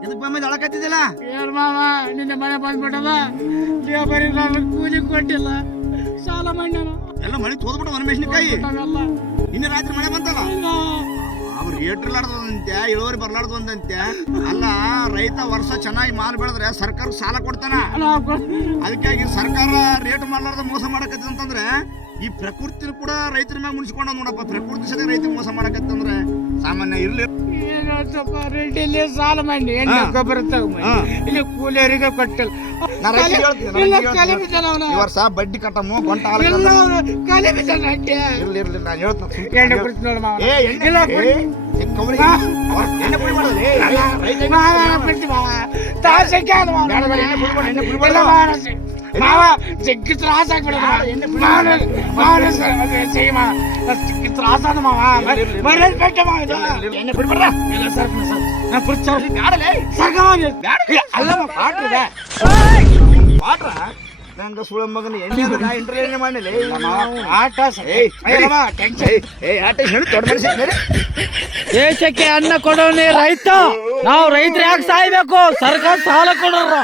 ಇದಕ್ಕೆ ಬಮ್ಮ ಜಳಕತ್ತಿದ್ದಿಲ್ಲ ಏನ್ ಮಾವ ನಿನ್ನೆ ಮಳೆ ಬಂದ್ಬಿಟ್ಟದ ಬರೀ ನಾನು ಕೂಲಿ ಕೊಟ್ಟಿಲ್ಲ ಸಾಲ ಮಣ್ಣನ ಎಲ್ಲ ಮಳೆ ತೋದ್ಬಿಟ್ಟು ಒಣಮೆಣಸಿನಕಾಯಿ ನಿನ್ನೆ ರಾತ್ರಿ ಮಳೆ ಬಂತಲ್ಲ ಅವ್ರು ಏಟ್ರಿಲಾರ್ದಂತೆ ಇಳುವರಿ ಬರ್ಲಾರ್ದಂತೆ ಅಲ್ಲ ರೈತ ವರ್ಷ ಚೆನ್ನಾಗಿ ಮಾಲ್ ಬೆಳೆದ್ರೆ ಸರ್ಕಾರಕ್ಕೆ ಸಾಲ ಕೊಡ್ತಾನ ಅದಕ್ಕಾಗಿ ಸರ್ಕಾರ ರೇಟ್ ಮಾಡ್ಲಾರ್ದ ಮೋಸ ಮಾಡಕತ್ತಿದ ಅಂತಂದ್ರೆ ಈ ಪ್ರಕೃತಿ ಕೂಡ ರೈತರ ಮ್ಯಾಗ ಮುನ್ಸ್ಕೊಂಡ ನೋಡಪ್ಪ ಪ್ರಕೃತಿ ಸದ ರೈತ ಮೋಸ ಮಾಡಕತ್ತಂದ್ರೆ ಸಾಮಾನ್ಯ ಇರ್ಲಿ ರೆಡ್ಡಿಲಿ ಸಾಲ ಮಾಡಿ ಎಣ್ಣೆ ಗೊಬ್ಬರ ಇಲ್ಲಿ ಕೂಲಿಯರಿಗೆ ಕೊಟ್ಟಿಲ್ಲ ಈ ವರ್ಷ ಬಡ್ಡಿ ಕಟ್ಟಮು ಗೊಂಟ ಖಾಲಿ ಬಿದ್ದಾನ ಇರ್ಲಿ ಇರ್ಲಿ ನಾನು ಹೇಳ್ತೀನಿ ಎಣ್ಣೆ ಕುಡಿತು ನೋಡ ಮಾವ ಮಾವ ಜಗ್ಗಿ ತ್ರಾಸ ಆಗ್ಬಿಡೋದು ಜಗ್ಗಿ ತ್ರಾಸ ಅದ ಮಾವ ಮರ್ಯಾದೆ ಬೇಕ ಮಾವ ಎಣ್ಣೆ ಬಿಡ್ಬೇಡ ಅಲ್ಲಮ್ಮ ಪಾಟ್ರದ ಪಾಟ್ರ ನಂಗ ಸುಳ ಮಗನ ಎಣ್ಣೆ ಇಂಟರ್ವ್ಯೂ ಮಾಡಿಲ್ಲ ಆಟ ಆಟ ದೊಡ್ಡ ಮನುಷ್ಯ ದೇಶಕ್ಕೆ ಅನ್ನ ಕೊಡೋನೇ ರೈತ ನಾವು ರೈತರು ಯಾಕೆ ಸಾಯ್ಬೇಕು ಸರ್ಕಾರ ಸಾಲ ಕೊಡೋರು